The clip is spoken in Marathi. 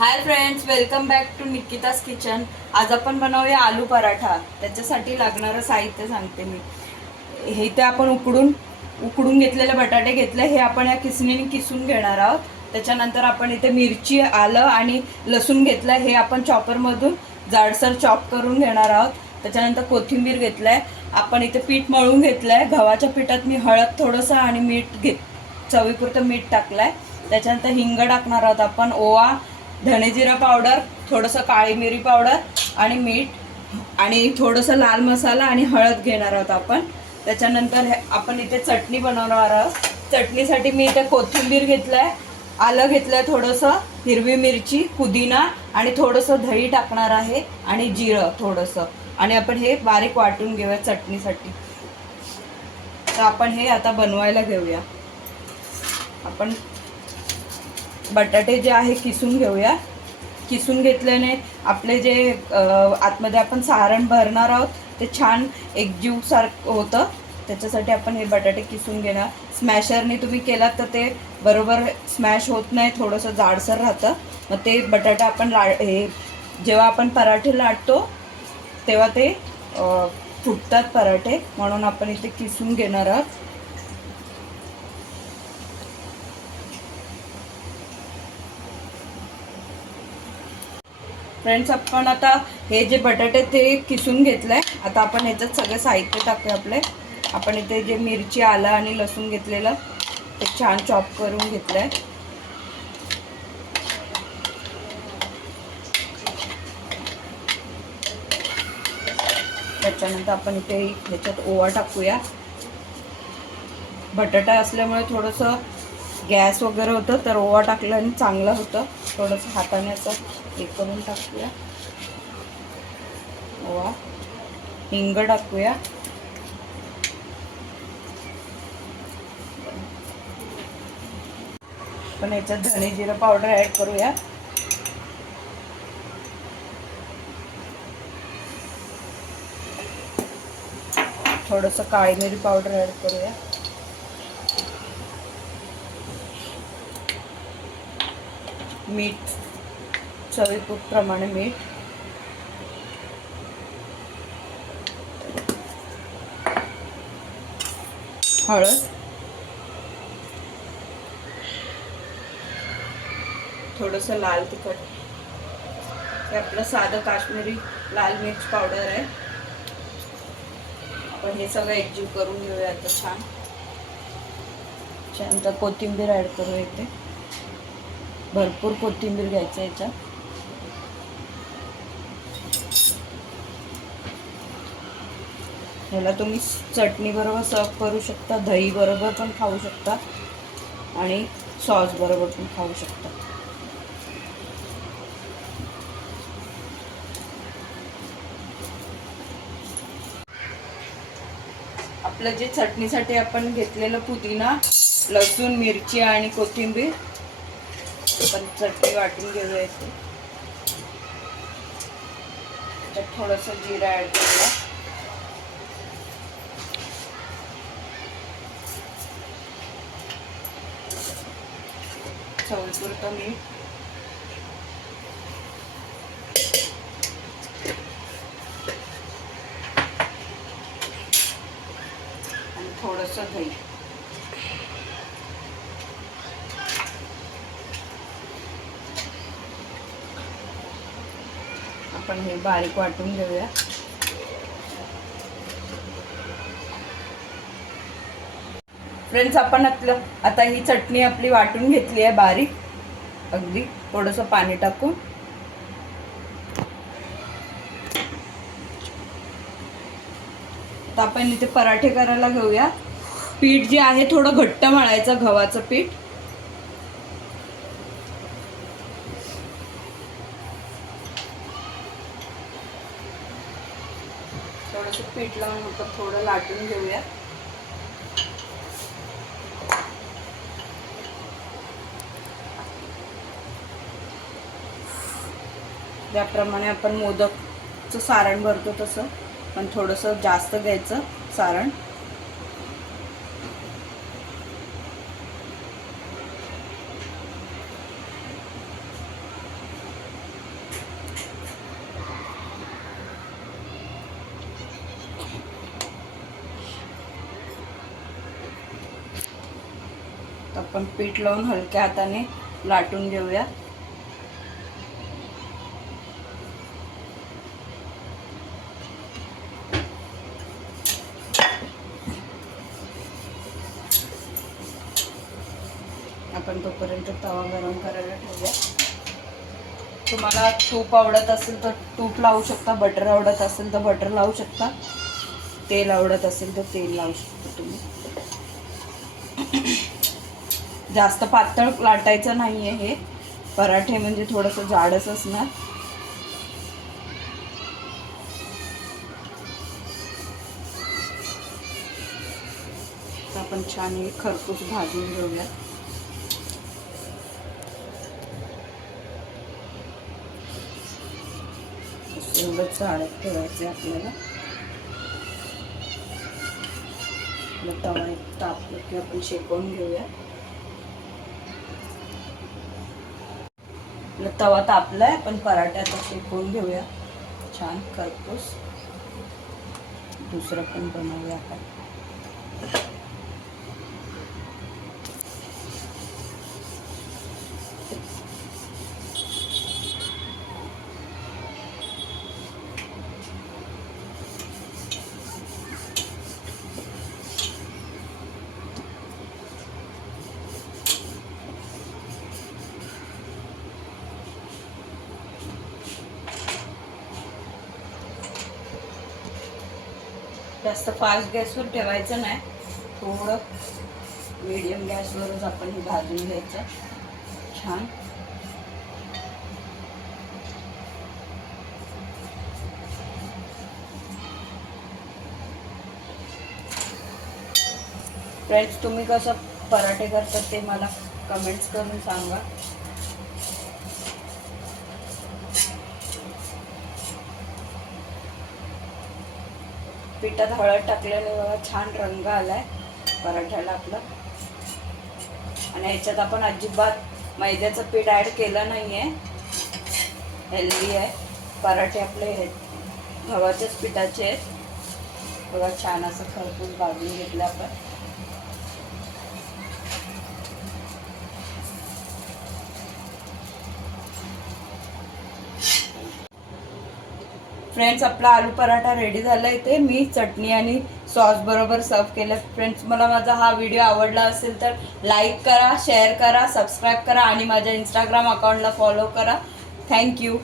High friends, welcome back to Nikita's kitchen. आज आपण बनवूया आलू पराठा। त्याच्यासाठी लागणारं साहित्य सांगते मी। हे ते आपण उकडून घेतलेले बटाटे घेतले, हे आपण या किसणीने किसून घेणार आहोत। त्याच्यानंतर आपण इथे मिरची, आलं आणि लसूण घेतलं, हे आपण चॉपरमधून जाडसर चॉप करून घेणार आहोत। त्याच्यानंतर कोथिंबीर घेतलाय, आपण इथे पीठ मळून घेतलंय। गव्हाच्या पिठात मी हळद थोडंसं आणि चवीपुरतं मीठ टाकलंय। त्याच्यानंतर हिंग टाकणार आहोत आपण, ओवा, धने जिरा पावडर, थोडंसं काळी मिरी पावडर आणि मीठ आणि थोडंसं लाल मसाला आणि हळद घेणार आहोत आपण। त्याच्यानंतर आपण इथे चटणी बनवणार आहोत। चटणीसाठी मी इथे कोथिंबीर घेतलाय, आलं घेतलंय, थोडंसं हिरवी मिरची, पुदिना आणि थोडंसं दही टाकणार आहे आणि जिरं थोडंसं, आणि आपण हे बारीक वाटून घेऊया चटणीसाठी। तर आपण हे आता बनवायला घेऊया। आपण बटाटे जे आहे किसून घेऊया। किसून घेतल्याने आपले जे आतमध्ये आपण सारण भरणार आहोत ते छान एकजीव सारखं होतं। त्याच्यासाठी आपण हे बटाटे किसून घेणार। स्मॅशरने तुम्ही केलात तर ते बरोबर स्मॅश होत नाही, थोडंसं जाडसर राहतं। मग ते बटाटा आपण जेव्हा आपण पराठे लाटतो तेव्हा ते फुटतात पराठे, म्हणून आपण इथे किसून घेणार आहोत। फ्रेंड्स, आपण आता हे जे बटाटे ते किसून घेतलंय। आता आपण ह्याच्यात सगळे साहित्य टाकूया आपले। आपण इथे जे मिरची, आलं आणि लसूण घेतलेलं ते छान चॉप करून घेतलंय। त्याच्यानंतर आपण इथे ह्याच्यात ओवा टाकूया। बटाटा असल्यामुळे थोडंसं गॅस वगैरे होतं, तर ओवा टाकल्याने चांगलं होतं। थोडंसं हाताने असं हे करून टाकूया ओवा। हिंग टाकूया, पण याच्यात धने जिरा पावडर ॲड करूया। थोडंसं काळी मिरी पावडर ॲड करूया। मीठ, चवीप्रमाणे मीठ, हळद, थोडंसं लाल तिखट, हे आपलं साधं काश्मीरी लाल मिर्च पावडर आहे। आपण हे सगळं एकजीव करून घेऊया आता छान। त्यानंतर कोथिंबीर ॲड करूया। इथे भरपूर कोथिंबीर घ्यायचं याच्यात। ह्याला तुम्ही चटणी बरोबर सर्व करू शकता, दही बरोबर पण खाऊ शकता आणि सॉस बरोबर पण खाऊ शकता। आपलं जे चटणीसाठी आपण घेतलेलं पुदिना, लसूण, मिरची आणि कोथिंबीर, आपण चटणी वाटून घेऊया। त्यात थोडंसं जिरा ॲड करूया, चवीपुरतं मीठ, आणि थोडंसं दही। आपण हे बारीक वाटून घेऊया। फ्रेंड्स, आपण आता ही चटणी आपली वाटून घेतली आहे बारीक, अगदी थोडंसं पाणी टाकून। आता आपण इथे पराठे करायला घेऊया। पीठ जे आहे थोडं घट्ट मळायचं, गव्हाचं पीठ। थोडंसं पीठ लावून आपण थोडं लाटून घेऊया। ज्याप्रमाणे आपण मोदकचं सारण भरतो तसं, पण थोडंसं जास्त घ्यायचं सारण। आपण पीठ लावून हलक्या हाताने लाटून घेऊया. आपण तोपर्यंत तवा गरम करायला ठेवूया. तुम्हाला तूप आवडत असेल तर तूप लावू शकता, बटर आवडत असेल तर बटर लावू शकता, तेल आवडत असेल तर तेल लावू शकता तुम्ही. जास्त पातळ लाटायचं नाही आहे हे पराठे, म्हणजे थोडंसं जाडच असणार. आपण छान हे खरपूस भाजून घेऊया. एवढंच जाडत ठेवायचं आपल्याला. तवा एक तापलं की आपण शेकवून घेऊया. तवा तापलाय, आपण पराठ्याचा शेकवून घेऊया छान खरपूस. दुसरं पण बनवूया आपण. जास्त फास्ट गॅसवर ठेवायचं नाही, थोडं मीडियम गॅसवरच आपण हे भाजून घ्यायचं छान. फ्रेंड्स, तुम्ही कसं पराठे करतात ते मला कमेंट्स करून सांगा. पिठात हळद टाकल्याने बघा छान रंग आलाय पराठ्याला आपला. आणि ह्याच्यात आपण अजिबात मैद्याचं पीठ ॲड केलं नाही आहे, हेल्दी आहे. पराठे आपले हे गव्हाच्याच पिठाचे आहेत. बघा छान असं खरपूस भाजून घेतलं आपण. फ्रेंड्स, आपला आलू पराठा रेडी झाला आहे. ते मी चटणी आणि सॉस बरोबर सर्व केलं. फ्रेंड्स, मला माझा हा व्हिडिओ आवडला असेल तर लाईक करा, शेअर करा, सबस्क्राईब करा आणि माझ्या इंस्टाग्राम अकाउंटला फॉलो करा. थँक्यू.